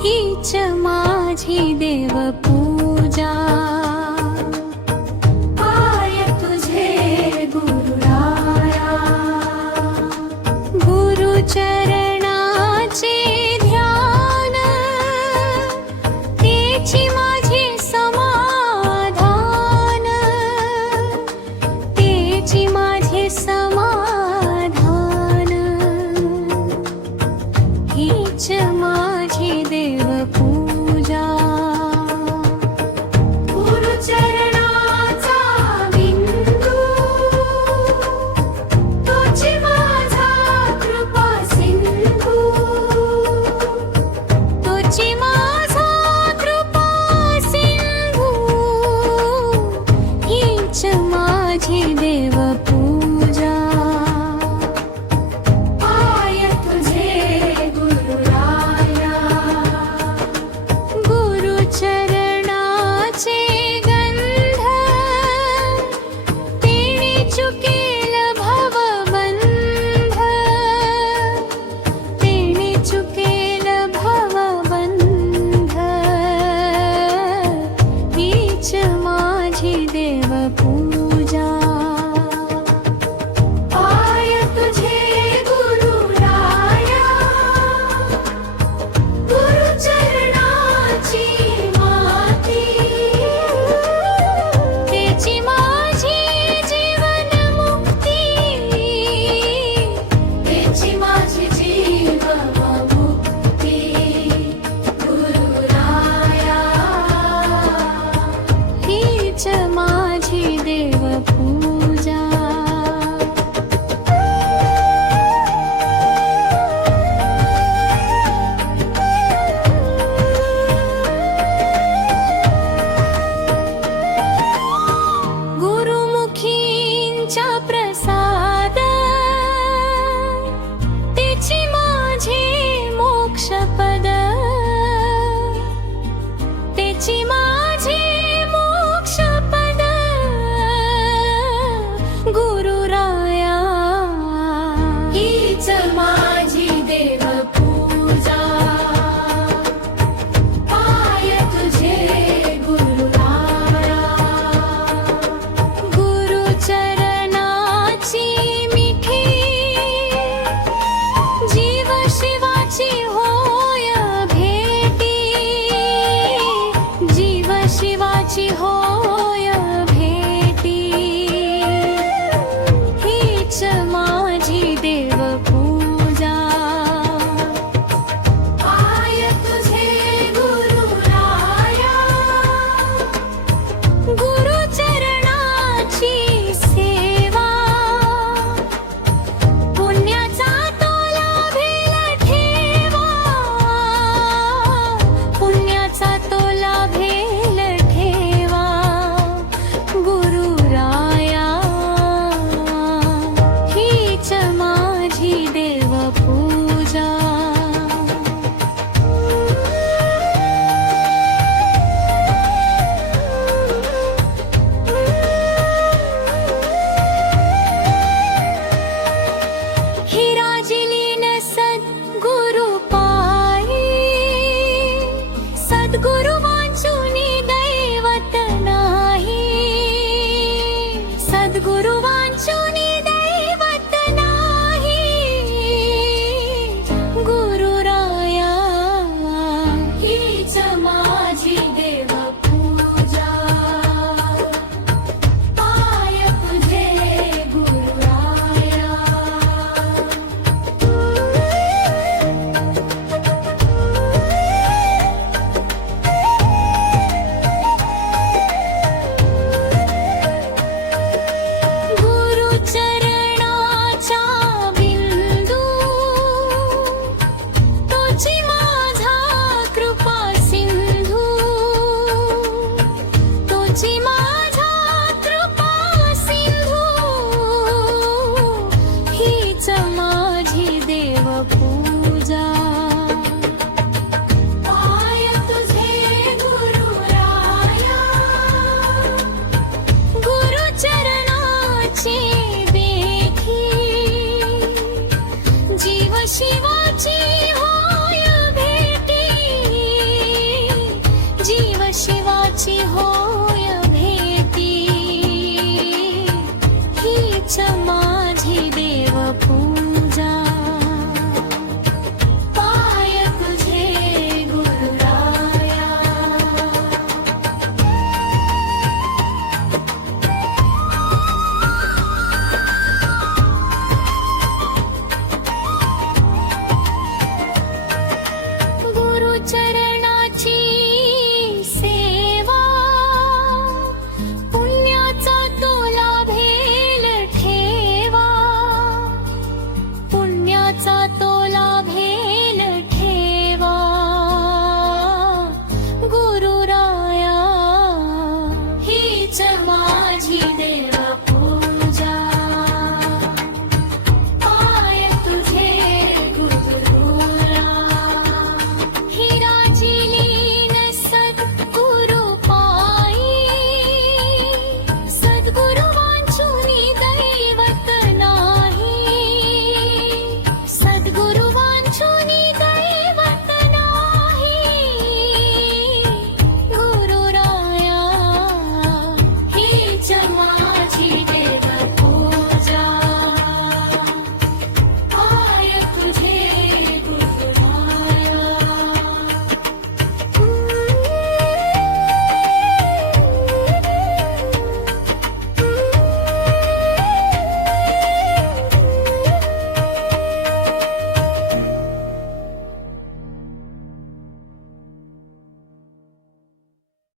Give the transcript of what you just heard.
हीच माझी देवपूजा। पाय तुझे गुरुराया, गुरुचरणाचे ध्यान, तेची माझे समाधान, तेची माझे समाधान। हीच माझी देवपूजा। गुरुचरणाचा बिंदू, तोची माझा कृपा सिंधू, तोची माझा कृपा सिंधू। हीच माझी देवपूजा। पाय तुझे गुरुराया, गुरुचरणाचे गंध, तेणे चुकेल भवबंध, तेणे चुकेल भवबंध। हीच माझी देवपूजा। पाय तुझे गुरुराया, गुरुचरणाची माती, तेची माझी जीवनमुक्ती, तेची माझी जीवनमुक्ती। गुरुराया, हीच माझी देवपूजा। गुरुमुखींच्या प्रसाद, तेची माझे मोक्षपद, तेची माझे मोक्षपद। गुरुराया, हीच माझी देवपूजा। पाय तुझे गुरुराया, गुरुचरणाची मिठी, जीव शिवाची होय चरण